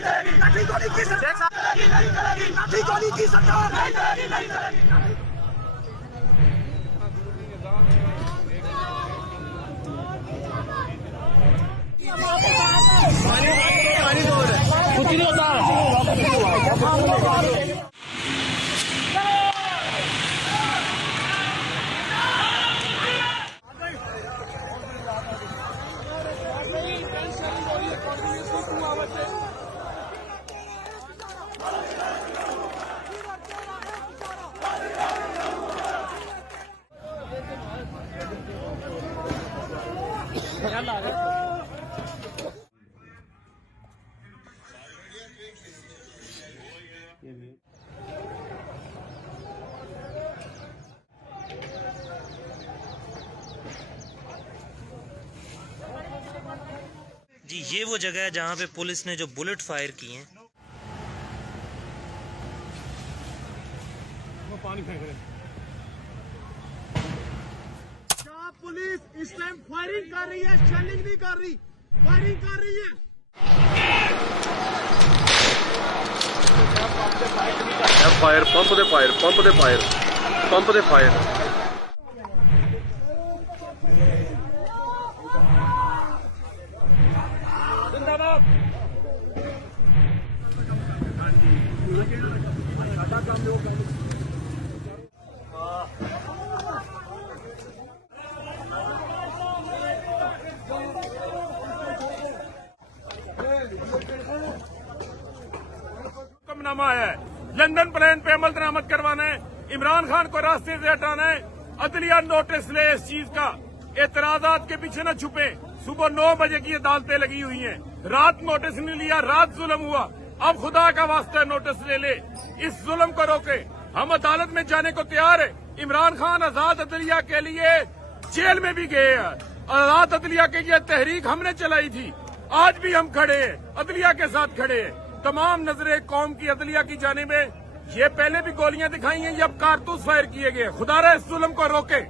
लाठी गोली की सरकार, लाठी गोली की सरकार। कुछ नहीं होता। जी ये वो जगह है जहाँ पे पुलिस ने जो बुलेट फायर किए हैं। वो पानी फेंक रहे हैं। पुलिस इस टाइम फायरिंग कर रही है, शेलिंग नहीं कर रही, फायरिंग कर रही है। फायर पंप दे फायर पंप दे फायर पंप दे फायर। हुक्मनामा है, लंदन प्लान पे अमल दरामद करवाना है, इमरान खान को रास्ते से हटाना है। अदलिया नोटिस ले इस चीज का, एतराजात के पीछे न छुपे। सुबह 9 बजे की अदालतें लगी हुई हैं, रात नोटिस नहीं लिया, रात जुल्म हुआ। अब खुदा का वास्ता नोटिस ले ले, इस जुल्म को रोके। हम अदालत में जाने को तैयार है। इमरान खान आजाद अदलिया के लिए जेल में भी गए हैं। आजाद अदलिया के लिए तहरीक हमने चलाई थी, आज भी हम खड़े हैं, अदलिया के साथ खड़े हैं। तमाम नजरें कौम की अदलिया की जानिब है। ये पहले भी गोलियां दिखाई हैं, ये अब कारतूस फायर किए गए। खुदा इस जुल्म को रोके।